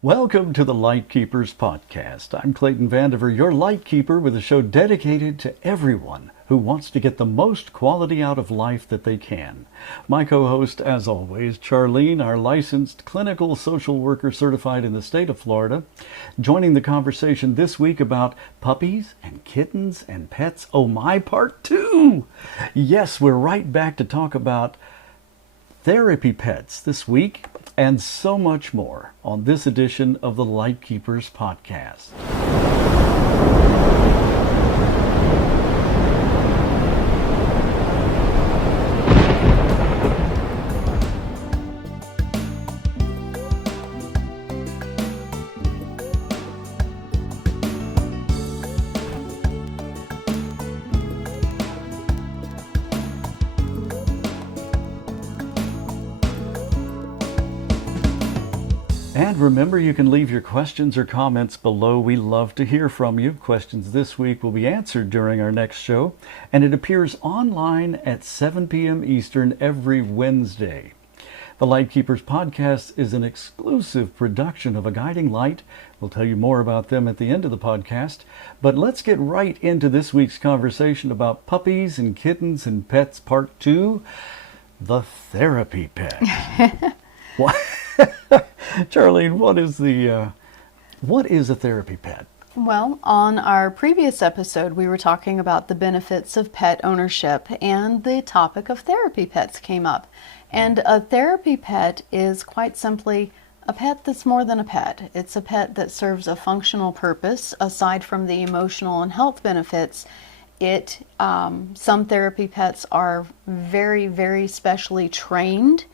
Welcome to the Lightkeepers Podcast. I'm Clayton Vandiver, your Lightkeeper, with a show dedicated to everyone who wants to get the most quality out of life that they can. My co-host, as always, Charlene, our licensed clinical social worker certified in the state of Florida, joining the conversation this week about puppies and kittens and pets. Oh my, part 2! Yes, we're right back to talk about therapy pets this week, and so much more on this edition of the Lightkeepers Podcast. And remember, you can leave your questions or comments below. We love to hear from you. Questions this week will be answered during our next show, and it appears online at 7 p.m. Eastern every Wednesday. The Lightkeepers Podcast is an exclusive production of A Guiding Light. We'll tell you more about them at the end of the podcast. But let's get right into this week's conversation about puppies and kittens and pets, part 2, the therapy pet. What? Charlene, what is a therapy pet? Well, on our previous episode, we were talking about the benefits of pet ownership, and the topic of therapy pets came up. And a therapy pet is quite simply a pet that's more than a pet. It's a pet that serves a functional purpose aside from the emotional and health benefits. Some therapy pets are very, very specially trained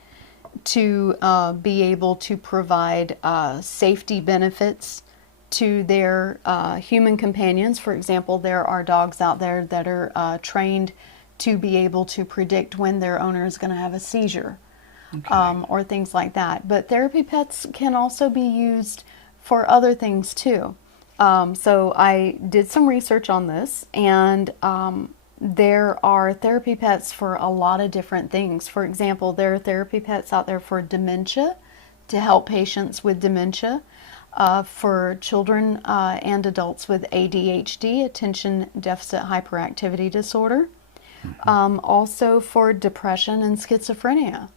to be able to provide safety benefits to their human companions. For example, there are dogs out there that are trained to be able to predict when their owner is going to have a seizure, or things like that. But therapy pets can also be used for other things too. So I did some research on this, and there are therapy pets for a lot of different things. For example, there are therapy pets out there for dementia, to help patients with dementia, for children and adults with ADHD, attention deficit hyperactivity disorder, also for depression and schizophrenia.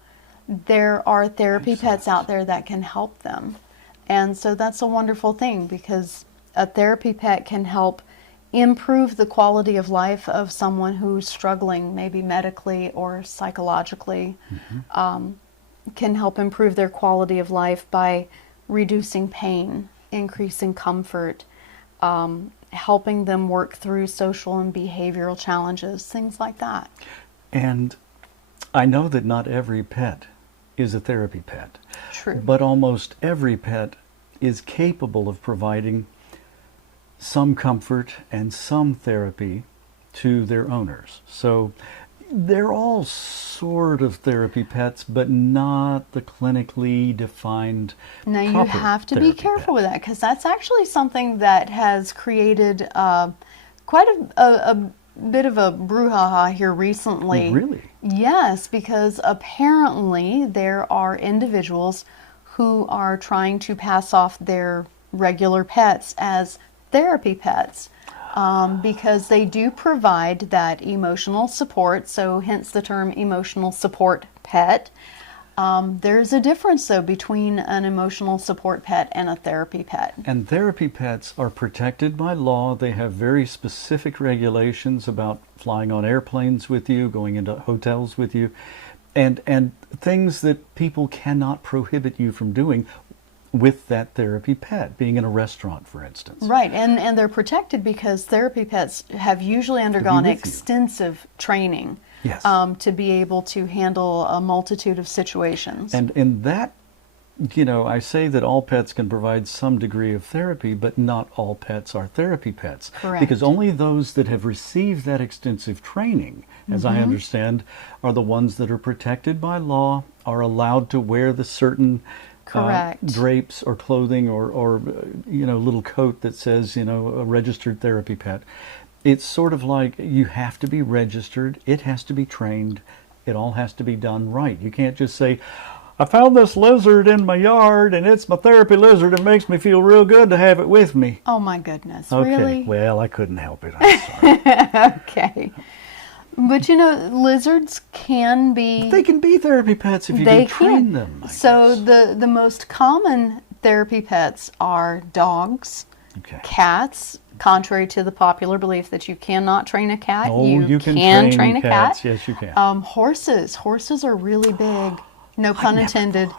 There are therapy pets out there that can help them. And so that's a wonderful thing, because a therapy pet can help improve the quality of life of someone who's struggling, maybe medically or psychologically, can help improve their quality of life by reducing pain, increasing comfort, helping them work through social and behavioral challenges, things like that. And I know that not every pet is a therapy pet. True. But almost every pet is capable of providing some comfort and some therapy to their owners. So they're all sort of therapy pets, but not the clinically defined. Now you have to be careful with that, because that's actually something that has created quite a bit of a brouhaha here recently. Really? Yes, because apparently there are individuals who are trying to pass off their regular pets as therapy pets, because they do provide that emotional support, so hence the term emotional support pet. There's a difference, though, between an emotional support pet and a therapy pet. And therapy pets are protected by law. They have very specific regulations about flying on airplanes with you, going into hotels with you, and things that people cannot prohibit you from doing with that therapy pet, being in a restaurant, for instance. Right, and they're protected because therapy pets have usually undergone extensive training, yes, to be able to handle a multitude of situations. And in that, I say that all pets can provide some degree of therapy, but not all pets are therapy pets. Correct. Because only those that have received that extensive training, as I understand, are the ones that are protected by law, are allowed to wear the certain drapes or clothing or little coat that says, a registered therapy pet. It's sort of like you have to be registered, it has to be trained, it all has to be done right. You can't just say, I found this lizard in my yard, and it's my therapy lizard. It makes me feel real good to have it with me. Oh my goodness, Okay, really? well, I couldn't help it. I'm sorry. Okay. But lizards can be... They can be therapy pets if you They can train can. them. I So guess. the most common therapy pets are dogs, Okay. cats, contrary to the popular belief that you cannot train a cat. Oh, you can train a cats. cat. Yes, you can. Horses. Horses are really big. No pun intended.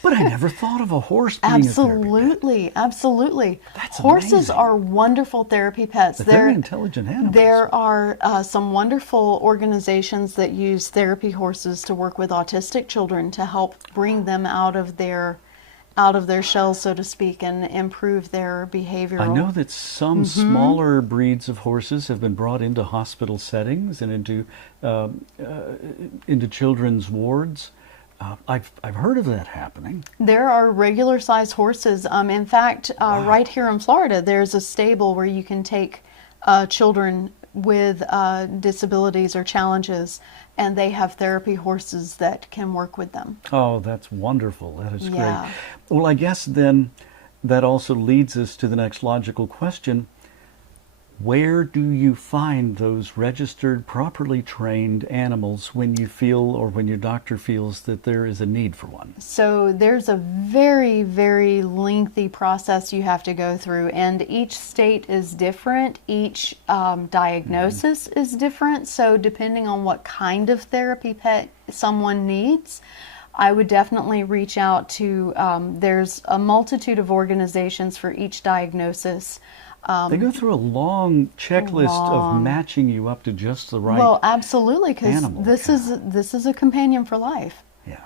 But I never thought of a horse being a therapy pet. Absolutely, absolutely. That's Horses amazing. are wonderful therapy pets. They're very intelligent animals. There are some wonderful organizations that use therapy horses to work with autistic children to help bring them out of their shells, so to speak, and improve their behavioral. I know that some smaller breeds of horses have been brought into hospital settings and into children's wards. I've heard of that happening. There are regular sized horses. In fact, right here in Florida, there's a stable where you can take children with disabilities or challenges, and they have therapy horses that can work with them. Oh, that's wonderful. That is Yeah. great. Well, I guess then that also leads us to the next logical question. Where do you find those registered, properly trained animals when you feel or when your doctor feels that there is a need for one? So there's a very, very lengthy process you have to go through, and each state is different. Each diagnosis is different. So depending on what kind of therapy pet someone needs, I would definitely reach out to, there's a multitude of organizations for each diagnosis. They go through a long checklist of matching you up to just the right Well, absolutely, because animal. this is a companion for life. Yeah.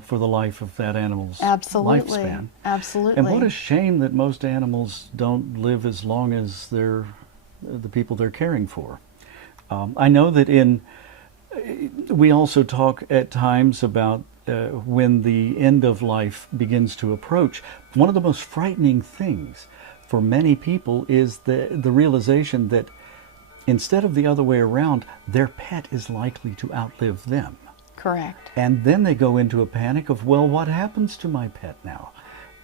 For the life of that animal's Absolutely, lifespan. absolutely. And what a shame that most animals don't live as long as the people they're caring for. I know that we also talk at times about when the end of life begins to approach. One of the most frightening things for many people is the realization that instead of the other way around, their pet is likely to outlive them. Correct. And then they go into a panic of, well, what happens to my pet now?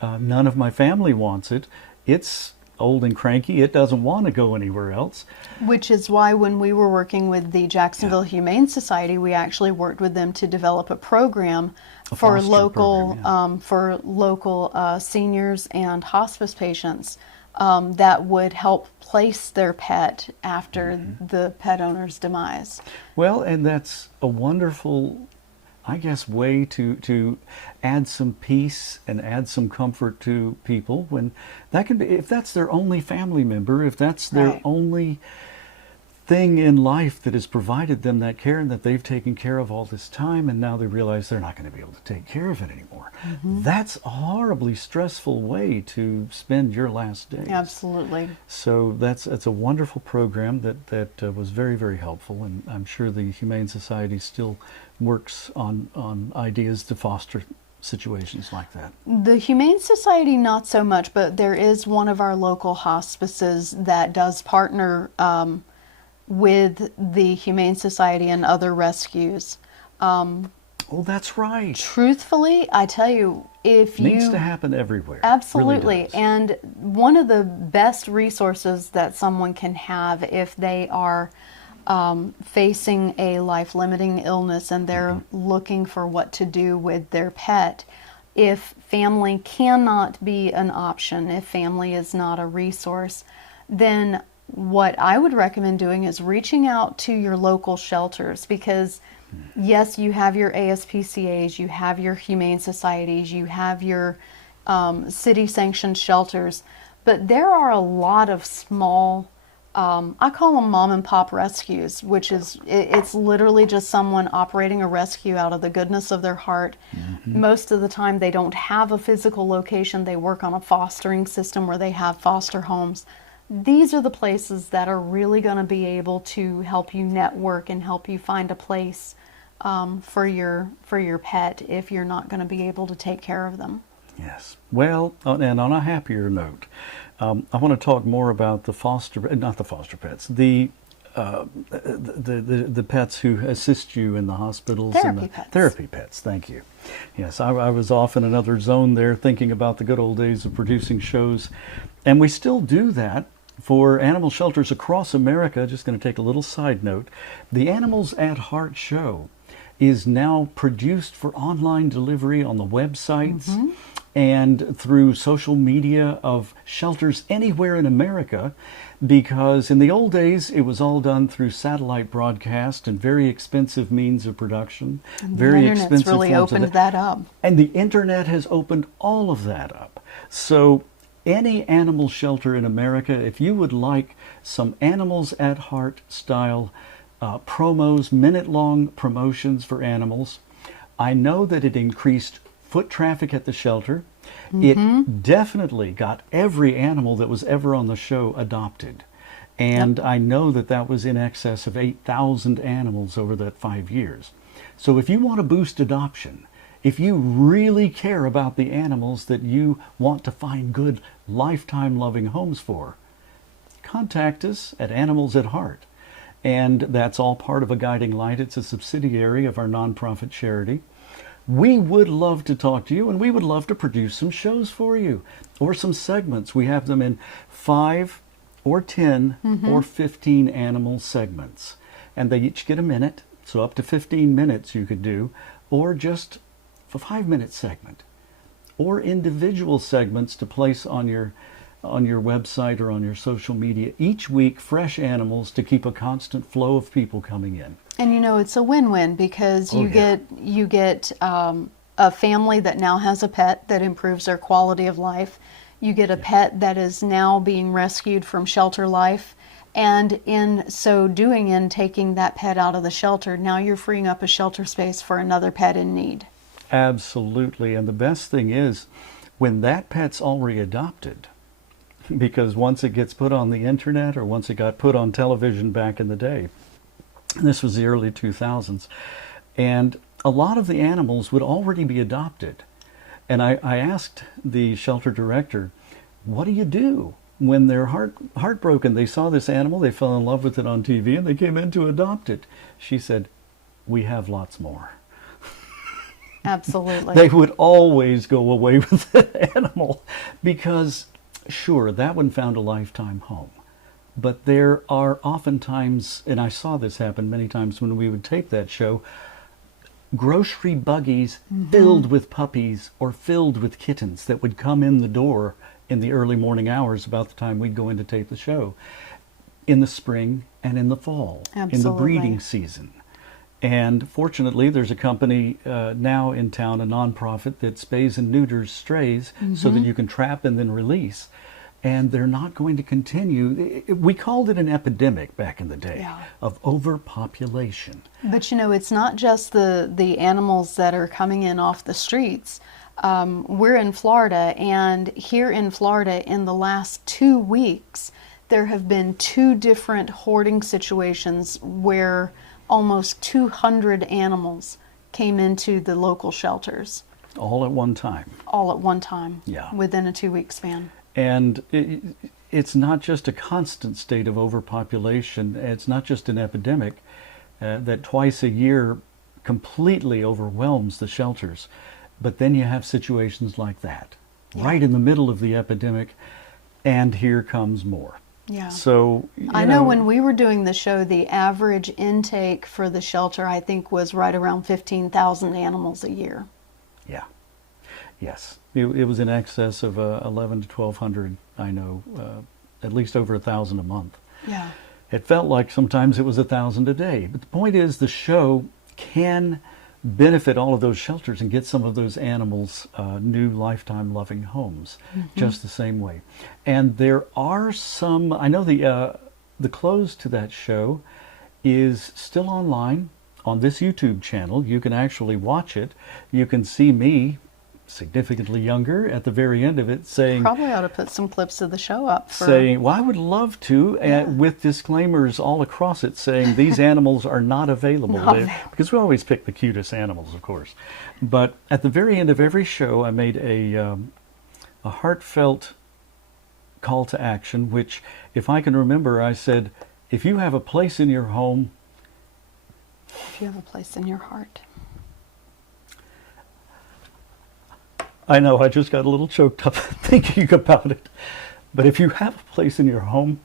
None of my family wants it. It's old and cranky. It doesn't want to go anywhere else. Which is why when we were working with the Jacksonville Humane Society, we actually worked with them to develop a program for foster local program, seniors and hospice patients that would help place their pet after the pet owner's demise. Well, and that's a wonderful, I guess, way to add some peace and add some comfort to people when that can be, if that's their only family member, if that's their Right. only thing in life that has provided them that care and that they've taken care of all this time, and now they realize they're not going to be able to take care of it anymore. That's a horribly stressful way to spend your last days. Absolutely. So that's a wonderful program that was very, very helpful, and I'm sure the Humane Society still works on ideas to foster situations like that. The Humane Society, not so much, but there is one of our local hospices that does partner with the Humane Society and other rescues. Oh, that's right. Truthfully, I tell you, if you... Needs to happen everywhere. Absolutely. Really does. And one of the best resources that someone can have if they are facing a life-limiting illness and they're looking for what to do with their pet, if family cannot be an option, if family is not a resource, then what I would recommend doing is reaching out to your local shelters, because yes, you have your ASPCAs, you have your humane societies, you have your city-sanctioned shelters, but there are a lot of small, I call them mom and pop rescues, which is, it's literally just someone operating a rescue out of the goodness of their heart. Most of the time they don't have a physical location. They work on a fostering system where they have foster homes. These are the places that are really going to be able to help you network and help you find a place for your pet if you're not going to be able to take care of them. Yes. Well, and on a happier note, I want to talk more about the not the foster pets, the the pets who assist you in the hospitals. Therapy pets. Therapy pets, thank you. Yes, I was off in another zone there thinking about the good old days of producing shows. And we still do that for animal shelters across America. Just going to take a little side note. The Animals at Heart show is now produced for online delivery on the websites and through social media of shelters anywhere in America, because in the old days it was all done through satellite broadcast and very expensive means of production. And very the internet's expensive really forms of opened that up. And the internet has opened all of that up. So any animal shelter in America, if you would like some Animals at Heart style promos, minute-long promotions for animals, I know that it increased foot traffic at the shelter. It definitely got every animal that was ever on the show adopted. And I know that that was in excess of 8,000 animals over that 5 years. So if you want to boost adoption, if you really care about the animals that you want to find good lifetime loving homes for, contact us at Animals at Heart. And that's all part of a Guiding Light. It's a subsidiary of our nonprofit charity. We would love to talk to you, and we would love to produce some shows for you, or some segments. We have them in 5 or 10 or 15 animal segments. And they each get a minute, so up to 15 minutes you could do, or just a 5-minute segment, or individual segments to place on your website or on your social media each week, fresh animals to keep a constant flow of people coming in. And you know, it's a win-win, because you get a family that now has a pet that improves their quality of life. You get a pet that is now being rescued from shelter life. And in so doing, in taking that pet out of the shelter, now you're freeing up a shelter space for another pet in need. Absolutely. And the best thing is, when that pet's already adopted, because once it gets put on the internet, or once it got put on television back in the day, this was the early 2000s, and a lot of the animals would already be adopted. And I asked the shelter director, what do you do when they're heartbroken? They saw this animal, they fell in love with it on TV, and they came in to adopt it. She said, we have lots more. Absolutely. They would always go away with the animal, because sure, that one found a lifetime home. But there are oftentimes, and I saw this happen many times when we would tape that show, grocery buggies filled with puppies or filled with kittens that would come in the door in the early morning hours about the time we'd go in to tape the show, in the spring and in the fall, in the breeding season. And fortunately, there's a company now in town, a nonprofit, that spays and neuters strays so that you can trap and then release. And they're not going to continue. We called it an epidemic back in the day of overpopulation. But you know, it's not just the animals that are coming in off the streets. We're in Florida, and here in Florida, in the last 2 weeks, there have been 2 different hoarding situations where almost 200 animals came into the local shelters. All at one time. All at one time. Yeah. Within a 2-week span. And it's not just a constant state of overpopulation. It's not just an epidemic that twice a year completely overwhelms the shelters. But then you have situations like that, right in the middle of the epidemic, and here comes more. Yeah. So I know when we were doing the show, the average intake for the shelter, I think, was right around 15,000 animals a year. Yeah. Yes. It was in excess of 11 to 1,200, I know, at least over 1,000 a month. Yeah. It felt like sometimes it was 1,000 a day. But the point is, the show can benefit all of those shelters and get some of those animals new lifetime loving homes just the same way. And there are some, I know the close to that show is still online on this YouTube channel. You can actually watch it. You can see me, significantly younger, at the very end of it, saying, probably ought to put some clips of the show up for, saying, well, I would love to, with disclaimers all across it saying these animals are not available. Because we always pick the cutest animals, of course. But at the very end of every show, I made a heartfelt call to action, which, if I can remember, I said, if you have a place in your home, if you have a place in your heart. I know I just got a little choked up thinking about it, but if you have a place in your home,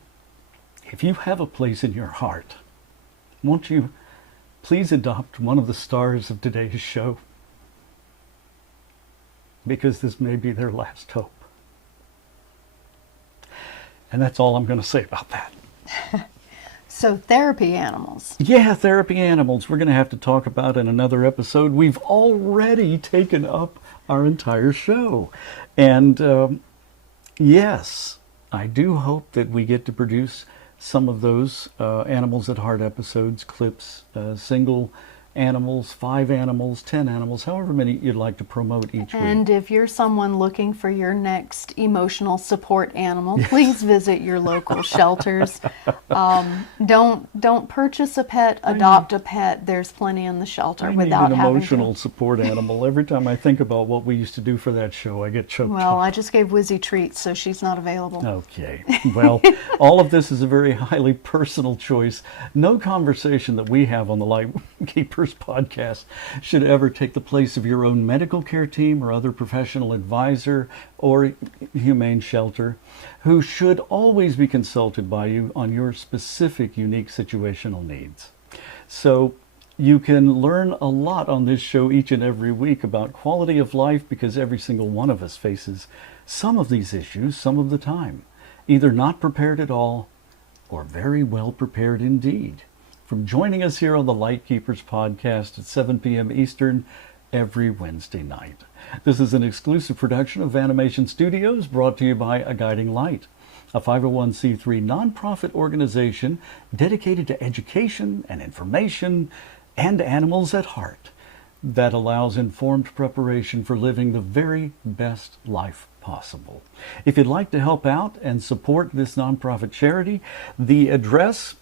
if you have a place in your heart, won't you please adopt one of the stars of today's show? Because this may be their last hope. And that's all I'm going to say about that. So therapy animals. Yeah, therapy animals. We're going to have to talk about in another episode. We've already taken up our entire show. And yes, I do hope that we get to produce some of those Animals at Heart episodes, clips, single animals, 5 animals, 10 animals, however many you'd like to promote each week. And if you're someone looking for your next emotional support animal, please visit your local shelters. Don't purchase a pet, adopt a pet. There's plenty in the shelter without having having an emotional support animal. Every time I think about what we used to do for that show, I get choked Well, up. I just gave Wizzy treats, so she's not available. Okay. Well, all of this is a very highly personal choice. No conversation that we have on the Lightkeeper Podcast should ever take the place of your own medical care team or other professional advisor or humane shelter, who should always be consulted by you on your specific unique situational needs. So you can learn a lot on this show each and every week about quality of life, because every single one of us faces some of these issues some of the time, either not prepared at all or very well prepared indeed. From joining us here on the Lightkeepers Podcast at 7 p.m. Eastern every Wednesday night. This is an exclusive production of Animation Studios, brought to you by A Guiding Light, a 501c3 nonprofit organization dedicated to education and information and animals at heart that allows informed preparation for living the very best life possible. If you'd like to help out and support this nonprofit charity, the address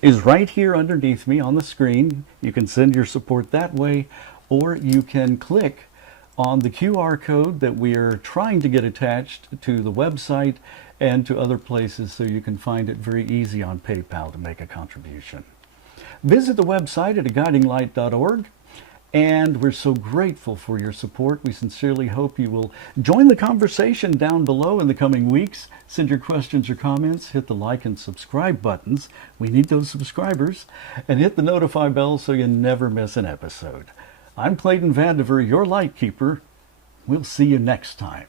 is right here underneath me on the screen. You can send your support that way, or you can click on the QR code that we are trying to get attached to the website and to other places, so you can find it very easy on PayPal to make a contribution. Visit the website at aguidinglight.org, and we're so grateful for your support. We sincerely hope you will join the conversation down below in the coming weeks. Send your questions or comments, hit the like and subscribe buttons. We need those subscribers. And hit the notify bell so you never miss an episode. I'm Clayton Vandiver, your Lightkeeper. We'll see you next time.